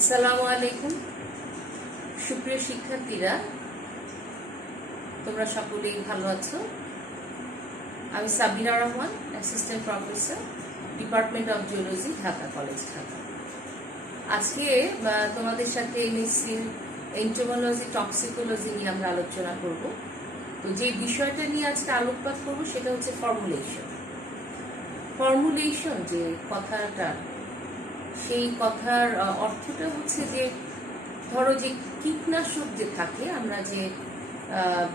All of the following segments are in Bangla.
আসসালামু আলাইকুম সুপ্রিয় শিক্ষার্থীরা, তোমরা সকলেই ভালো আছো। আমি Sabina Rahman, assistant professor, department of geology, Dhaka college, Dhaka. আজকে তোমাদের সাথে এমএসসির এন্টোমোলজি টক্সিকোলজি নিয়ে আমরা আলোচনা করব। তো যে বিষয়টা নিয়ে আজকে আলোকপাত করব সেটা হচ্ছে ফর্মুলেশন। ফর্মুলেশন যে কথাটা, সেই কথার অর্থটা হচ্ছে যে ধরো যে কীটনাশক যে থাকে, আমরা যে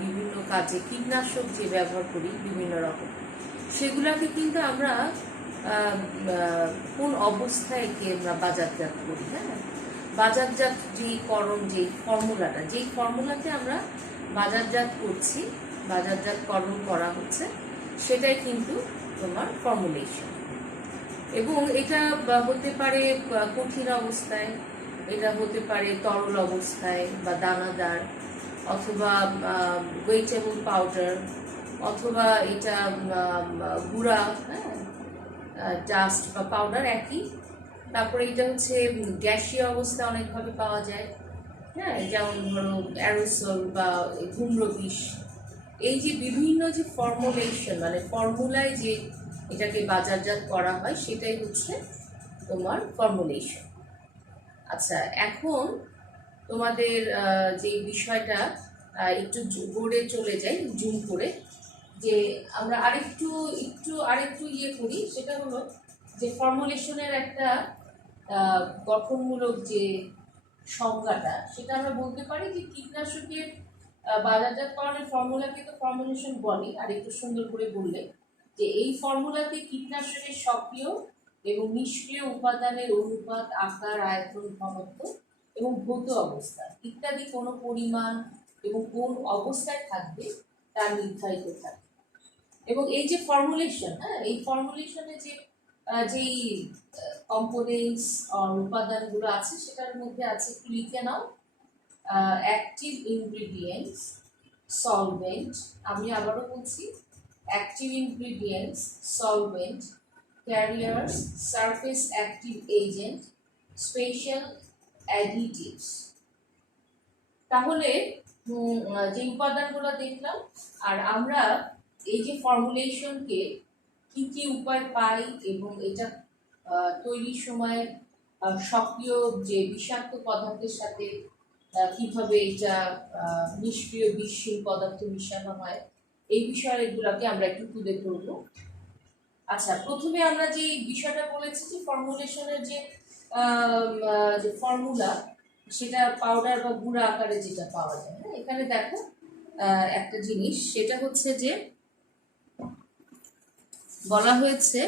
বিভিন্ন কাজে কীটনাশক যে ব্যবহার করি বিভিন্ন রকম, সেগুলাকে কিন্তু আমরা কোন অবস্থায় আমরা বাজারজাত করি। হ্যাঁ, বাজারজাত যেই ফর্মুলাতে আমরা বাজারজাত করছি, বাজারজাতকরণ করা হচ্ছে, সেটাই কিন্তু তোমার ফর্মুলেশন। এবং এটা হতে পারে কঠিন অবস্থায়, এটা হতে পারে তরল অবস্থায় বা দানাদার, অথবা ওয়েটেবল পাউডার, অথবা এটা গুঁড়া, হ্যাঁ, ডাস্ট বা পাউডার একই। তারপরে এটা হচ্ছে গ্যাসীয় অবস্থা অনেকভাবে পাওয়া যায়, হ্যাঁ, যেমন ধরো অ্যারোসল বা ধূম্র বিষ। এই যে বিভিন্ন যে ফর্মুলেশন, মানে ফর্মুলায় যে এটাকে বাজারজাত করা হয়, সেটাই হচ্ছে তোমার ফর্মুলেশন। আচ্ছা, এখন তোমাদের যে বিষয়টা একটু বোর্ডে চলে যাই জুম করে, যে আমরা আরেকটু ইয়ে করি, সেটা হলো যে ফর্মুলেশনের একটা গঠনমূলক যে সংজ্ঞাটা, সেটা আমরা বলতে পারি যে কীটনাশকের বাজারজাতকরণের ফর্মুলাকে তো ফর্মুলেশন বলে। আর একটু সুন্দর করে বললে যে এই ফর্মুলাতে কীটনাশকের সক্রিয় এবং নিষ্ক্রিয় উপাদানের অনুপাত, আকার, আয়তন, ঘনত্ব এবং ভৌত অবস্থা ইত্যাদি কোনো পরিমাণ এবং কোন অবস্থায় থাকবে তা নির্ধারিত থাকে। এবং এই যে ফর্মুলেশন, হ্যাঁ, এই ফর্মুলেশনে যেই কম্পোনেন্টস উপাদানগুলো আছে, সেটার মধ্যে আছে, একটু লিখে নাও, অ্যাক্টিভ ইনগ্রিডিয়েন্টস, সলভেন্ট, আমি আবারও বলছি, active ingredients, solvent, carriers, surface active agent, special additives. তাহলে যে উপাদানগুলো দেখলাম, আর আমরা এই যে ফর্মুলেশনকে কি কি উপায় পাই এবং এটা তৈরির সময় সক্রিয় যে বিষাক্ত পদার্থের সাথে কিভাবে এটা নিষ্ক্রিয় বিষহীন পদার্থ মিশানো হয়, এই বিষয়গুলোকে আমরা একটু তুলে ধরবো। আচ্ছা, প্রথমে আমরা যে বিষয়টা বলেছি যে ফর্মুলেশনের যে ফর্মুলা, সেটা পাউডার বা গুঁড়া আকারে যেটা পাওয়া যায়। হ্যাঁ, এখানে দেখো একটা জিনিস, সেটা হচ্ছে যে বলা হয়েছে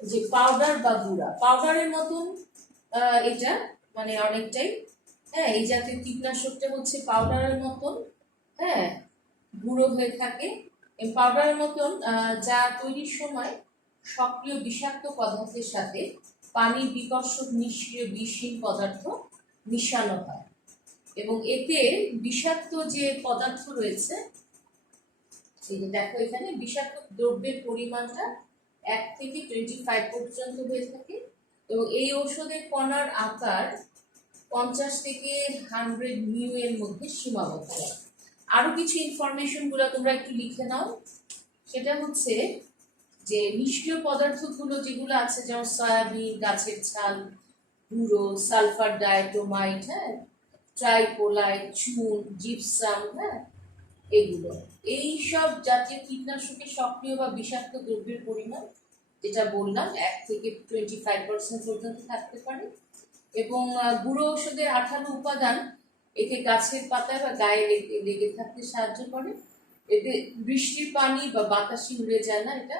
যে পাউডার বা গুঁড়া, পাউডারের মতন এটা, মানে অনেকটাই, হ্যাঁ, এই জাতীয় কীটনাশকটা হচ্ছে পাউডারের মতন, হ্যাঁ, গুঁড়ো হয়ে থাকে। এই পাউডারের মতন যা তৈরির সময় সক্রিয় বিষাক্ত পদার্থের সাথে পানির বিকর্ষক নিষ্ক্রিয় বিষহীন পদার্থ মিশানো হয়। এবং এতে বিষাক্ত যে পদার্থ রয়েছে, এই যে দেখো এখানে বিষাক্ত দ্রব্যের পরিমাণটা 1 থেকে 25 পর্যন্ত হয়ে থাকে। এবং এই ঔষধের কণার আকার 50 থেকে 100 মিউ এর মধ্যে সীমাবদ্ধ। আরো কিছু ইনফরমেশনগুলো তোমরা একটু লিখে নাও। সেটা হচ্ছে যে নিষ্ক্রিয় পদার্থগুলো যেগুলো আছে, যেমন সয়াবিন, গাছের ছাল, গুঁড়ো, সালফার ডাইটোমাইট, হ্যাঁ, ট্রাইপোলাইট, চুন, জিপসাম, হ্যাঁ, এগুলো, এই সব জাতীয় কীটনাশকের সক্রিয় বা বিষাক্ত দ্রব্যের পরিমাণ, যেটা বললাম, 1 থেকে 25% পর্যন্ত থাকতে পারে। এবং গুঁড়ো ঔষধের আঠালো উপাদান একে গাছের পাতায় বা গায়ে লেগে থাকতে সাহায্য করে। এতে বৃষ্টির পানি বা বাতাসে উড়ে যায় না। এটা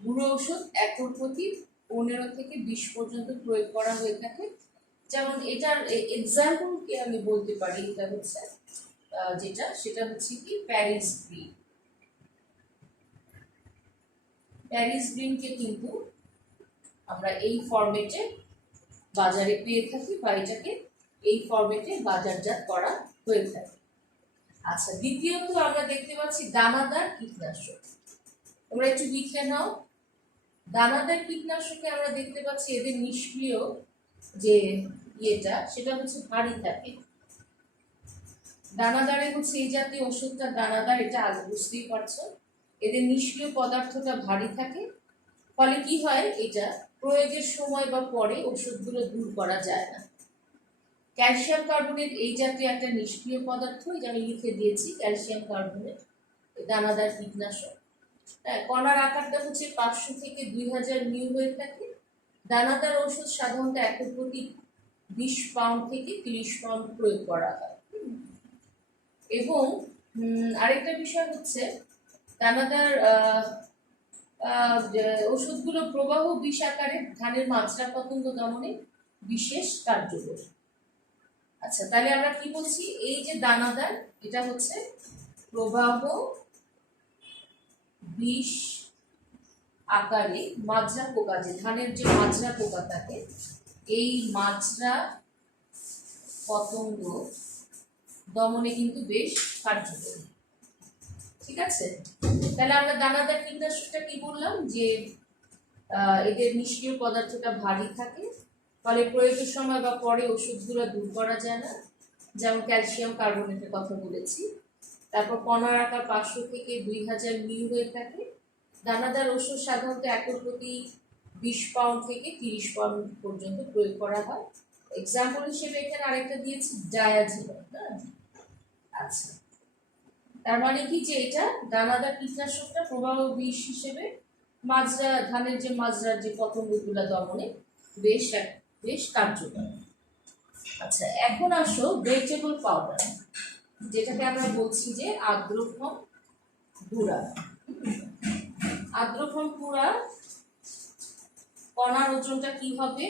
গুঁড়ো ঔষধ একর প্রতি 15 থেকে 20 পর্যন্ত প্রয়োগ করা হয়ে থাকে। যেমন এটার এক্সাম্পলকে আমি বলতে পারি, এটা হচ্ছে সেটা হচ্ছে কি প্যারিস গ্রিন। প্যারিস গ্রিনকে কিন্তু আমরা এই ফরম্যাটে বাজারে পেয়ে থাকি, বা এটাকে এই ফরম্যাটে বাজারজাত করা হয়ে থাকে। আচ্ছা, দ্বিতীয়ত আমরা দেখতে পাচ্ছি দানাদার কীটনাশক। তোমরা একটু লিখে নাও, দানাদার কীটনাশকে আমরা দেখতে পাচ্ছি এদের নিষ্ক্রিয় যে ইয়েটা সেটা হচ্ছে ভারী থাকে। দানাদারে হচ্ছে এই জাতীয় ওষুধটা দানাদার, এটা আগে বুঝতেই পারছো। এদের নিষ্ক্রিয় পদার্থটা ভারী থাকে, ফলে কি হয়, এটা প্রয়োগের সময় বা পরে ওষুধগুলো দূর করা যায় না। ক্যালসিয়াম কার্বনেট এই জাতীয় একটা নিষ্ক্রিয় পদার্থ, এটা আমি লিখে দিয়েছি, ক্যালসিয়াম কার্বনেট দানাদার কীটনাশক। হ্যাঁ, কণার আকারটা হচ্ছে 500 থেকে 2000 মিউ হয়ে থাকে। দানাদার ওষুধ সাধারণত একক প্রতি 20 পাউন্ড থেকে 30 পাউন্ড প্রয়োগ করা হয়। এবং আরেকটা বিষয় হচ্ছে দানাদার ওষুধগুলো প্রবাহ বিষ আকারে ধানের মাজরা পতঙ্গ দমনে বিশেষ কার্যকর। আচ্ছা, তাহলে আমরা কি বলছি, এই যে দানাদার এটা হচ্ছে প্রবাহ বিষ আকারে মাজরা পোকা, যে ধানের যে মাজরা পোকা থাকে, এই মাজরা পতঙ্গ দমনে কিন্তু বেশ কার্যকরী। ঠিক আছে, তাহলে আমরা দানাদার কীটনাশকটা কি বললাম, যে এদের নিষ্ক্রিয় পদার্থটা ভারী থাকে, ফলে প্রয়োগের সময় বা পরে ওষুধগুলো দূর করা যায় না, যেমন ক্যালসিয়াম কার্বনেটের কথা বলেছি। তারপর কণার আকার 500 থেকে 2000 মিউ হয়ে থাকে। দানাদার ওষুধ সাধারণত একক প্রতি 20 পাউন্ড থেকে 30 পাউন্ড পর্যন্ত প্রয়োগ করা হয়। এক্সাম্পল হিসেবে এখানে আরেকটা দিয়েছি, ডায়াজিনম। হ্যাঁ, আচ্ছা, তার মানে কি, যে এটা দানাদার কীটনাশকটা প্রবাহ বিষ হিসেবে মাজরা, ধানের যে মাজরার যে পতঙ্গগুলো দমনে বেশ কার্যকর। আচ্ছা, এখন আসো ভেজিটেবল পাউডার, যেটাকে আমরা বলছি যে আর্দ্রক্ষম গুঁড়া। আর্দ্রক্ষম গুঁড়া কণার ওজনটা কি হবে,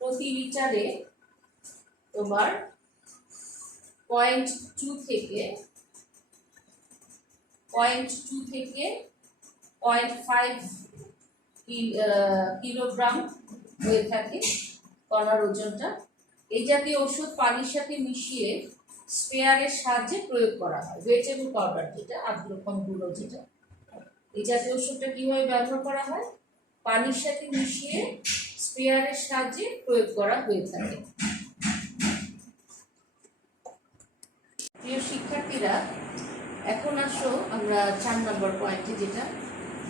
প্রতি লিটারে তোমার 0.2 থেকে 0.5 কিলোগ্রাম হয়ে থাকে কণার ওজনটা। এই জাতীয় ওষুধ পানির সাথে মিশিয়ে স্প্রেয়ারের সাহায্যে প্রয়োগ করা হয়। ভেজিটেবল পাউডার যেটা, আর্দ্রক্ষম গুঁড়ো যেটা, এই জাতীয় ওষুধটা কিভাবে ব্যবহার করা হয়, পানির সাথে মিশিয়ে স্প্রেয়ারের সাহায্যে প্রয়োগ করা হয়ে থাকে। প্রিয় শিক্ষার্থীরা, এখন আসো আমরা 4 নম্বর পয়েন্টে যেটা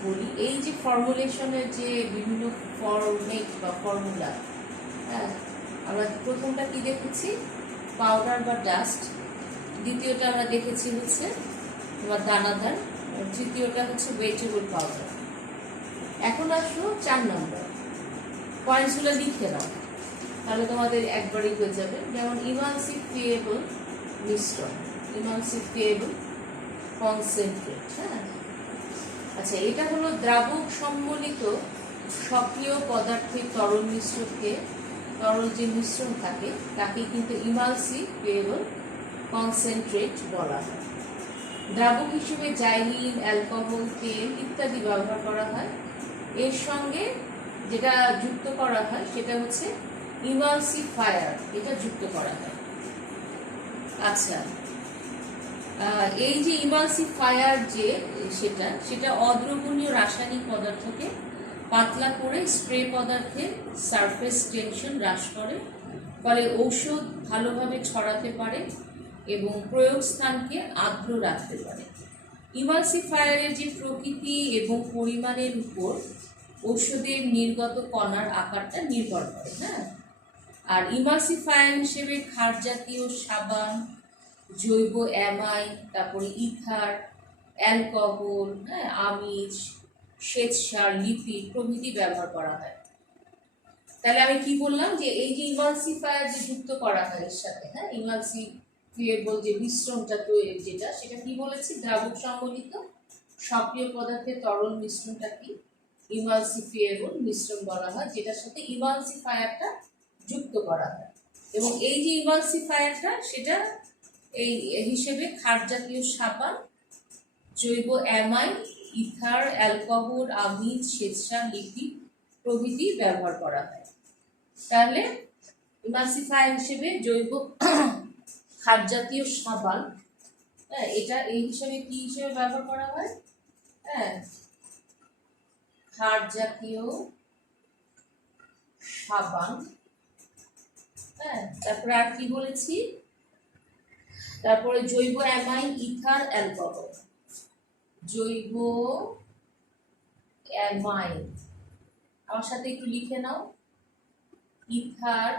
বলি, এই যে ফর্মুলেশনের যে বিভিন্ন ফর্মেট বা ফর্মুলা, হ্যাঁ, আমরা প্রথমটা কি দেখেছি, পাউডার বা ডাস্ট, দ্বিতীয়টা আমরা দেখেছি হচ্ছে তোমার দানাদার, তৃতীয়টা হচ্ছে ভেজিটেবল পাউডার। এখন আসলো 4 নম্বর, পয়েন্টসগুলো লিখে নাও, তাহলে তোমাদের একবারই হয়ে যাবে। যেমন ইমালসিফিয়েবল মিশ্রণ, ইমালসিফিয়েবল কনসেন্ট্রেট। হ্যাঁ, আচ্ছা, এটা হলো দ্রাবক সম্বলিত সক্রিয় পদার্থের তরল মিশ্রণকে, তরল যে মিশ্রণ থাকে তাকে কিন্তু ইমালসিফিয়েবল কনসেন্ট্রেট বলা হয়। দ্রাবক হিসেবে জাইলিন, অ্যালকোহল, তেল ইত্যাদি ব্যবহার করা হয়। এর সঙ্গে যেটা যুক্ত করা হয় সেটা হচ্ছে ইমালসিফায়ার, এটা যুক্ত করা হয়। আচ্ছা, এই যে ইমালসিফায়ার যে সেটা অদ্রবণীয় রাসায়নিক পদার্থকে পাতলা করে স্প্রে পদার্থের সারফেস টেনশন হ্রাস করে, ফলে ঔষধ ভালোভাবে ছড়াতে পারে এবং প্রয়োগ স্থানকে আর্দ্র রাখতে পারে। ইমালসিফায়ারের যে প্রকৃতি এবং পরিমাণের উপর ঔষধের নির্গত কণার আকারটা নির্ভর করে। হ্যাঁ, আর ইমালসিফায়ার হিসেবে ক্ষার জাতীয় সাবান, জৈব অ্যামাইন, তারপরে ইথার, অ্যালকোহল, হ্যাঁ, আমিষ, শ্বেতসার, লিপিড প্রভৃতি ব্যবহার করা হয়। তাহলে আমি কি বললাম, যে এই যে ইমালসিফায়ার যে যুক্ত করা হয় এর সাথে, হ্যাঁ, ইমালসিফিয়েবল যে মিশ্রণটা তৈরি যেটা, সেটা কি বলেছি, দ্রাবক সম্বলিত সক্রিয় পদার্থের তরল মিশ্রণটা কি ইমালসিফিয়েবল মিশ্রণ বলা হয়, যেটার সাথে ইমালসিফায়ারটা যুক্ত করা হয়। এবং এই যে ইমালসিফায়ারটা সেটা এই হিসেবে ক্ষার জাতীয় সাবান, জৈব অ্যামাইন, ইথার, অ্যালকোহল, আমিষ, শ্বেতসার, লিপিড প্রভৃতি ব্যবহার করা হয়। তাহলে ইমালসিফায়ার হিসেবে জৈব ক্ষার জাতীয় সাবান, হ্যাঁ, এটা এই হিসেবে কি হিসেবে ব্যবহার করা হয়, হ্যাঁ, ক্ষার জাতীয় সাবান, হ্যাঁ, হ্যাঁ, তারপরে আর কি বলেছি, তারপরে জৈব অ্যামাইন ইথার অ্যালকোহল, জৈব অ্যামাইন আমার সাথে একটু লিখে নাও, ইথার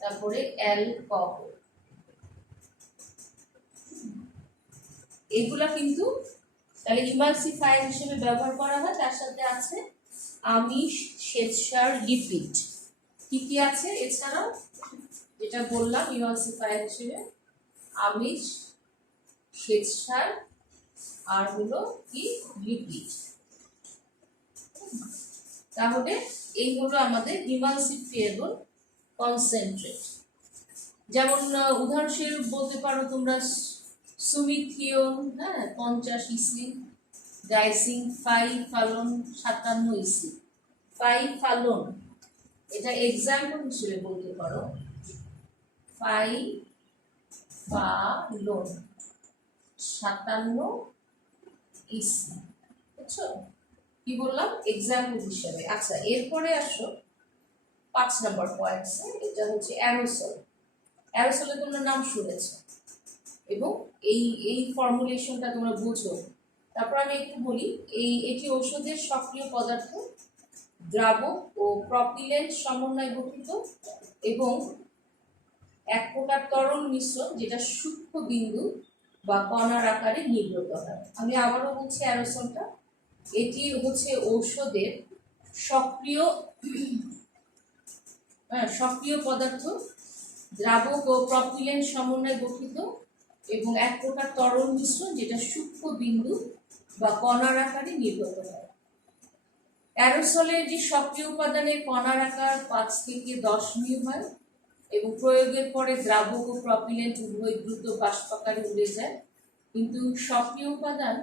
তারপরে অ্যালকোহল, এগুলা কিন্তু তাহলে ইমালসিফায়ার হিসেবে ব্যবহার করা হয়। তার সাথে আছে আমিষ, শ্বেতসার, লিপিড, কি কি আছে এছাড়াও, যেটা বললাম ইমালসিফায়ার হিসেবে আমিষ, শ্বেতসার আর হলো কি লিপিড। তাহলে এই হলো আমাদের ইমালসিফিয়েবল কনসেন্ট্রেট। যেমন উদাহরণস্বরূপ বলতে পারো তোমরা সুমিথিয়ন, হ্যাঁ 50 ইসি, ডাইসিং 5 ফালন 57 ইসি, 5 ফালন, এটা এক্সাম্পল হিসেবে বলতে পারো, 5 ফালন 57 ইসি, বুঝছো কি বললাম, এক্সাম্পল হিসেবে। আচ্ছা এরপরে আসো 5 নম্বর পয়েন্টস, এটা হচ্ছে অ্যারোসল। অ্যারোসলের তোমরা নাম শুনেছো এবং এই এই ফর্মুলেশনটা তোমরা বুঝো। তারপর আমি একটু বলি, এটি ঔষধের সক্রিয় পদার্থ, দ্রাবক ও প্রপিলেন্ট সমন্বয়ে গঠিত এবং এক প্রকার তরল মিশ্রণ যেটা সূক্ষ্ম বিন্দু বা কণার আকারে নির্গত হয়। আমি আবারও বলছি, অ্যারোসলটা এটি হচ্ছে ঔষধের সক্রিয় পদার্থ, দ্রাবক ও প্রপিলেন্ট সমন্বয়ে গঠিত এবং এক প্রকার তরল মিশ্রণ যেটা সূক্ষ্ম বিন্দু বা কণার আকারে নির্গত হয়। অ্যারোসলের যে সক্রিয় উপাদানের কণার আকার 5 থেকে 10 মিউ হয় এবং প্রয়োগের পরে দ্রাবক ও প্রপিলেন্ট উভয় দ্রুত বাষ্পাকারে উড়ে যায়, কিন্তু সক্রিয় উপাদান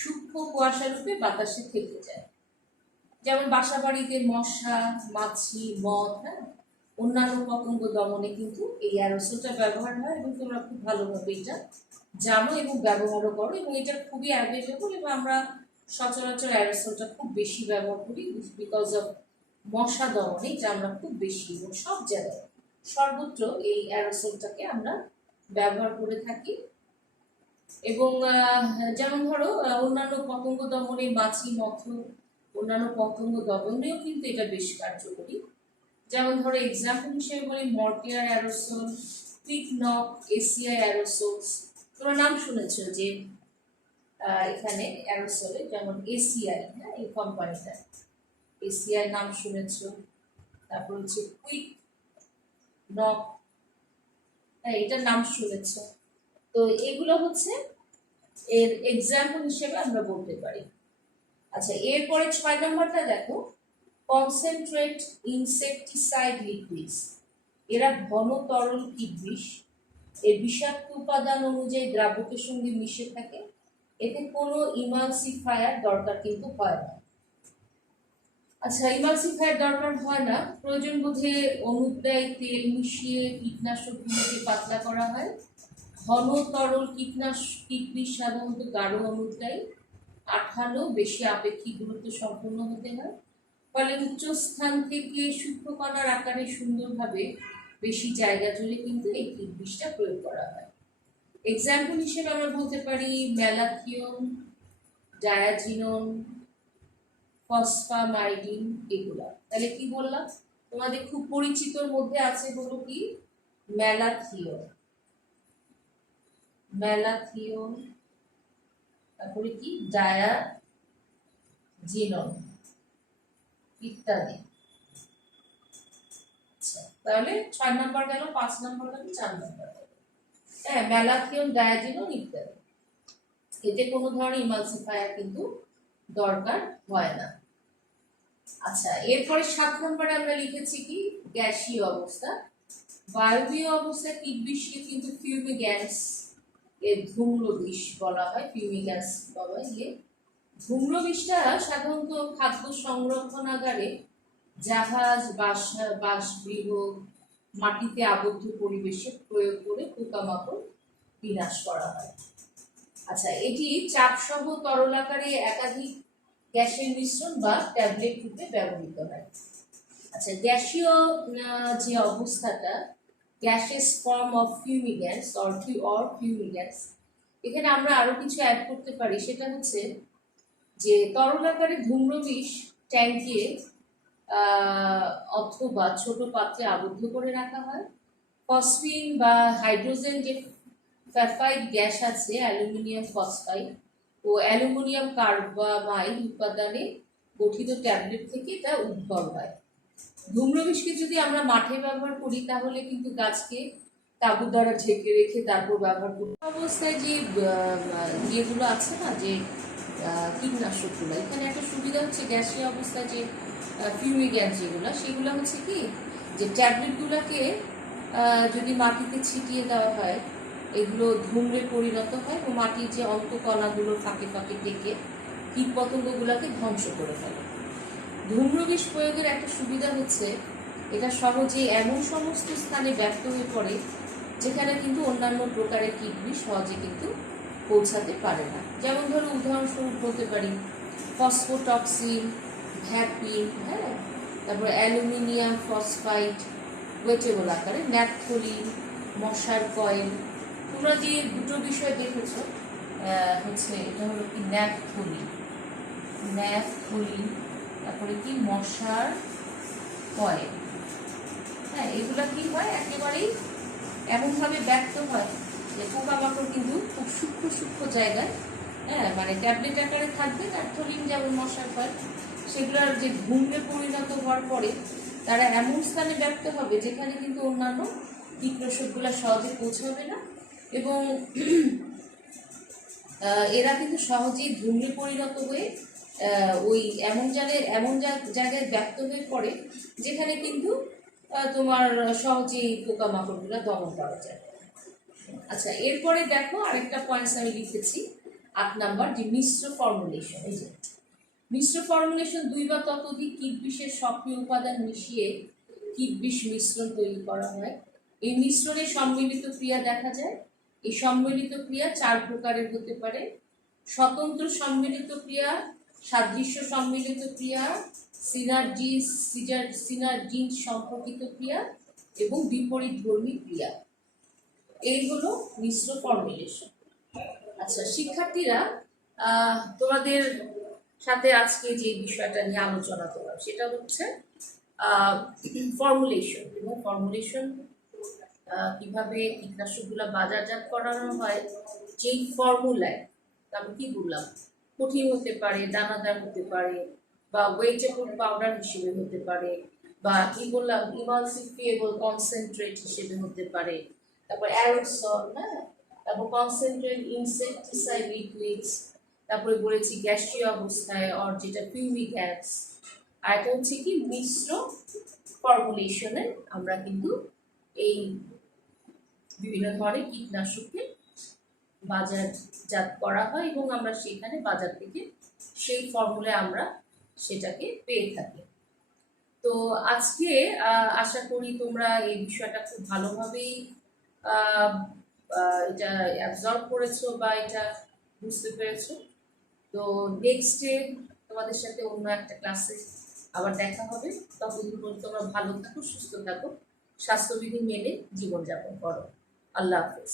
সূক্ষ্ম কুয়াশা রূপে বাতাসে থেকে যায়। যেমন বাসাবাড়িতে মশা, মাছি, মদ, হ্যাঁ অন্যান্য পতঙ্গ দমনে কিন্তু এই অ্যারোসলটা ব্যবহার হয় এবং তোমরা খুব ভালোভাবে এটা জানো এবং ব্যবহারও করো এবং এটা খুবই অ্যাভেলেবল এবং আমরা সচরাচর অ্যারোসলটা খুব বেশি ব্যবহার করি বিকজ অফ মশা দমনে, যা আমরা খুব বেশি এবং সব জায়গায় সর্বত্র এই অ্যারোসলটাকে আমরা ব্যবহার করে থাকি। এবং যেমন ধরো অন্যান্য পতঙ্গ দমনে মাছি, মথ, অন্যান্য পতঙ্গ দমনেও কিন্তু এটা বেশ কার্যকরী। যেমন ধরো এক্সাম্পল হিসেবে বলি মর্টিয়ার অ্যারোসল, পিকনক, এসিআই অ্যারোসলস, তোমরা নাম শুনেছো যে এখানে অ্যারোসলে, যেমন এসিআই, হ্যাঁ এই কোম্পানিটা এসিআই নাম শুনেছো, তারপর হচ্ছে কুইক নক, হ্যাঁ এটার নাম শুনেছো। তো এগুলো হচ্ছে এর এক্সাম্পল হিসেবে আমরা বলতে পারি। আচ্ছা এরপরে 6 নম্বরটা দেখো, কনসেন্ট্রেট ইনসেকটিসাইড লিকুইডস, এরা ঘন তরল কীটবিষ, এর বিষাক্ত উপাদান অনুযায়ী দ্রাবকের সঙ্গে মিশে থাকে, এতে কোনো ইমালসিফায়ার দরকার কিন্তু হয় না। আচ্ছা ইমালসিফায়ার দরকার হয় না, প্রয়োজন বোধে অনুদ্রায়ী তেল মিশিয়ে কীটনাশকগুলোকে পাতলা করা হয়। ঘন তরল কীটবিষ সাধারণত গাঢ় অনুদ্রায়ী, আঠালো, বেশি আপেক্ষিক গুরুত্ব সম্পন্ন হতে হয়, ফলে উচ্চ স্থান থেকে সূক্ষ্ম কণার আকারে সুন্দরভাবে বেশি জায়গা জুড়ে কিন্তু এই কীটবিষটা প্রয়োগ করা হয়। এক্সাম্পল হিসেবে আমরা বলতে পারি ম্যালাথিয়ন, ডায়াজিনন, ফসফামাইডিন, এগুলা। তাহলে কি বললাম, তোমাদের খুব পরিচিতর মধ্যে আছে হলো কি ম্যালাথিয়ন, তারপরে কি ডায়াজিনন ইত্যাদি। তাহলে 6 নম্বর গেল, 5 নম্বর গেল, 4 নম্বর গেল, হ্যাঁ ম্যালাথিয়ন, ডায়াজিনন ইত্যাদি, এতে কোনো ধরনের ইমালসিফায়ার কিন্তু দরকার হয় না। আচ্ছা এরপরে 7 নম্বরে আমরা লিখেছি কি গ্যাসীয় অবস্থা। বায়বীয় অবস্থায় কীটবিষকে কিন্তু ফিউমিগ্যান্স এর ধূম্র বিষ বলা হয়, ফিউমিগ্যান্স বলা হয়। ধূম্র বিষটা সাধারণত খাদ্য সংরক্ষণাগারে, জাহাজ, বাসগৃহ, মাটিতে আবদ্ধ পরিবেশে প্রয়োগ করে পোকামাকড় বিনাশ করা হয়। আচ্ছা এটি চাপসহ তরল আকারে একাধিক গ্যাসের মিশ্রণ বা ট্যাবলেট রূপে ব্যবহৃত হয়। আচ্ছা, গ্যাসীয় যে অবস্থাটা, গ্যাসেস ফর্ম অফ ফিউমিগ্যান্স অর ফিউমিগ্যান্স, এখানে আমরা আরো কিছু অ্যাড করতে পারি। সেটা হচ্ছে যে তরল আকারে ধূম্রবিষ ট্যাঙ্কে অথবা ছোট পাত্রে আবদ্ধ করে রাখা হয়। ফসফিন বা হাইড্রোজেন যে ফ্যাফাইড গ্যাস আছে, অ্যালুমিনিয়াম ফসফাইড ও অ্যালুমিনিয়াম কার্বামাইড উপাদানে গঠিত ট্যাবলেট থেকে এটা উদ্ভব হয়। ধূম্রবিষকে যদি আমরা মাঠে ব্যবহার করি তাহলে কিন্তু গাছকে তাঁবু দ্বারা ঢেকে রেখে তারপর ব্যবহার করি। অবস্থায় যে ইয়েগুলো আছে না, যে কীটনাশকগুলো, এখানে একটা সুবিধা হচ্ছে গ্যাসীয় অবস্থায় যে ফিউমিগ্যান্ট যেগুলো, সেগুলো হচ্ছে কি যে ট্যাবলেটগুলোকে যদি মাটিতে ছিটিয়ে দেওয়া হয়, এগুলো ধূম্রে পরিণত হয় ও মাটির যে অন্তঃকণাগুলো ফাঁকে ফাঁকে থেকে কীট পতঙ্গগুলোকে ধ্বংস করে ফেলে। ধূম্রবিষ প্রয়োগের একটা সুবিধা হচ্ছে এটা সহজে এমন সমস্ত স্থানে ব্যপ্ত হয়ে পড়ে যেখানে কিন্তু অন্যান্য প্রকারের কীটবিষ সহজে কিন্তু পৌঁছাতে পারে না। যেমন ধরো উদাহরণস্বরূপ বলতে পারি ফসফোটক্সিন, ভ্যাপিন, হ্যাঁ, তারপরে অ্যালুমিনিয়াম ফসফাইড, ওয়েটেবল আকারে ন্যাপথলিন, মশার কয়েল। তোমরা যে দুটো বিষয় দেখেছো হচ্ছে এটা হলো কি ন্যাপথলিন, তারপরে কি মশার কয়েল। হ্যাঁ, এগুলা কি হয় একেবারেই এমনভাবে ব্যক্ত হয় যে পোকামাকড় কিন্তু খুব সূক্ষ্ম সূক্ষ্ম জায়গায়, হ্যাঁ, মানে ট্যাবলেট আকারে থাকবে ন্যাপথলিন যেমন মশার কয়েল, সেগুলোর যে ধূম্রে পরিণত হওয়ার পরে তারা এমন স্থানে ব্যক্ত হবে যেখানে কিন্তু অন্যান্য কীটনাশকগুলো সহজে পৌঁছাবে না, এবং এরা কিন্তু সহজেই ধূম্রে পরিণত হয়ে ওই এমন জায়গায় ব্যক্ত হয়ে পড়ে যেখানে কিন্তু তোমার সহজেই পোকামাকড়গুলো দমন করা যায়। আচ্ছা, এরপরে দেখো আরেকটা পয়েন্টস আমি লিখেছি 8 নাম্বার, যে মিশ্র ফর্মুলেশন। এই যে মিশ্র ফর্মুলেশন, 2 বা ততোধিক কীটবিষের সক্রিয় উপাদান মিশিয়ে কীটবিষ মিশ্রণ তৈরি করা হয়। এই মিশ্রণে সম্মিলিত ক্রিয়া দেখা যায়। এই সম্মিলিত ক্রিয়া 4 প্রকারের হতে পারে: স্বতন্ত্র সম্মিলিত ক্রিয়া, সাদৃশ্য সম্মিলিত ক্রিয়া, সিনার্জিন সম্পর্কিত ক্রিয়া এবং বিপরীতধর্মী ক্রিয়া। এই হলো মিশ্র ফর্মুলেশন। আচ্ছা শিক্ষার্থীরা, তোমাদের সাথে আজকে যে বিষয়টা নিয়ে আলোচনা করলাম সেটা হচ্ছে ফর্মুলেশন, এবং ফর্মুলেশন কিভাবে কীটনাশকগুলো বাজারজাত করানো হয়, যেই ফর্মুলায়, তারপর কি বললাম, কঠিন হতে পারে, দানাদার হতে পারে, বা ওয়েটেবল পাউডার হিসেবে হতে পারে, বা কি বললাম ইমালসিফিয়েবল কনসেন্ট্রেট হিসেবে হতে পারে, তারপর অ্যারোসল, হ্যাঁ, তারপর কনসেন্ট্রেট ইনসেকটিসাইড লিকুইডস, তারপরে বলেছি গ্যাসীয় অবস্থায় অর যেটা ফিউমিগ্যান্স। আর এটা হচ্ছে কি মিশ্র ফর্মুলেশনে আমরা কিন্তু এই বিভিন্ন ধরনের কীটনাশককে বাজারজাত করা হয় এবং আমরা সেখানে বাজার থেকে সেই ফর্মুলায় আমরা সেটাকে পেয়ে থাকি। তো আজকে আশা করি তোমরা এই বিষয়টা খুব ভালোভাবেই এটা অ্যাবজর্ব করেছো বা এটা বুঝতে পেরেছো। তো নেক্সটে তোমাদের সাথে অন্য একটা ক্লাসে আবার দেখা হবে। ততদিন পর্যন্ত তোমরা ভালো থাকো, সুস্থ থাকো, স্বাস্থ্যবিধি মেনে জীবনযাপন করো। আল্লাহ হাফেজ।